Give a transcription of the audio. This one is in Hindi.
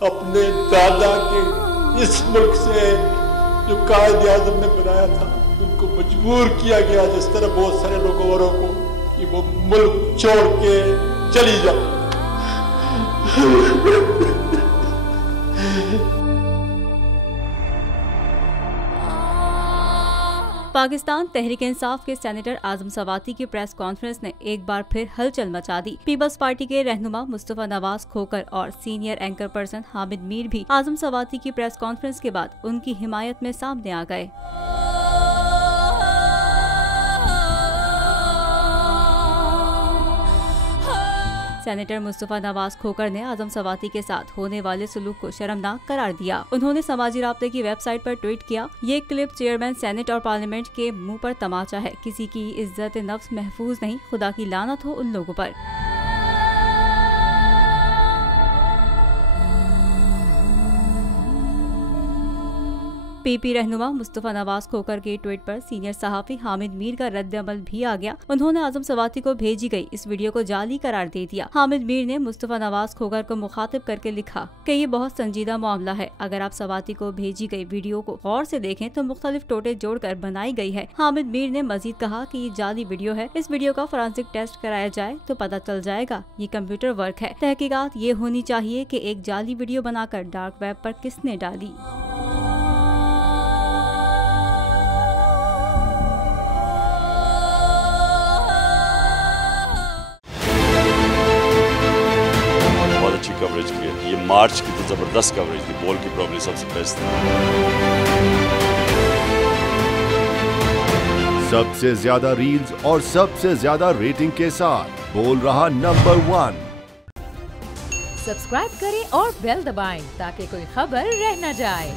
अपने दादा के इस मुल्क से जो कायद आज़म ने बनाया था, उनको मजबूर किया गया, जिस तरह बहुत सारे लोगों औरों को, कि वो मुल्क छोड़ के चली जाए। पाकिस्तान तहरीक-ए-इंसाफ के सेनेटर आजम सवाती की प्रेस कॉन्फ्रेंस ने एक बार फिर हलचल मचा दी। पीपल्स पार्टी के रहनुमा मुस्तफा नवाज खोकर और senior anchor person Hamid Mir भी आजम सवाती की प्रेस कॉन्फ्रेंस के बाद उनकी हिमायत में सामने आ गए। सेनेटर मुस्तफा नवाज खोकर ने आजम सवाती के साथ होने वाले सलूक को शर्मनाक करार दिया। उन्होंने समाजी राब्ते की वेबसाइट पर ट्वीट किया, ये क्लिप चेयरमैन सेनेट और पार्लियामेंट के मुंह पर तमाचा है। किसी की इज्जत नफ्स महफूज नहीं, खुदा की लानत हो उन लोगों पर। पीपी रहनुमा मुस्तफा नवाज खोकर के ट्वीट पर सीनियर सहाफी हामिद मीर का रद्द-ए-अमल भी आ गया। उन्होंने आजम सवाती को भेजी गई इस वीडियो को जाली करार दे दिया। हामिद मीर ने मुस्तफा नवाज खोकर को मुखातिब करके लिखा कि ये बहुत संजीदा मामला है। अगर आप सवाती को भेजी गई वीडियो को गौर से देखें तो मुख्तलिफ टोटे जोड़कर बनाई गई है। हामिद मीर ने मजीद कहा कि ये जाली वीडियो है, इस वीडियो का फॉरेंसिक टेस्ट कराया जाए तो पता चल जाएगा ये कंप्यूटर वर्क है। तहकीकात ये होनी चाहिए कि एक जाली वीडियो बनाकर डार्क वेब पर किसने डाली। अच्छी कवरेज की है। ये मार्च की तो जबरदस्त कवरेज थी, बॉल की प्रॉब्लम सबसे बेस्ट थी। सबसे ज्यादा रील्स और सबसे ज्यादा रेटिंग के साथ बोल रहा नंबर 1। सब्सक्राइब करें और बेल दबाएं ताकि कोई खबर रह न जाए।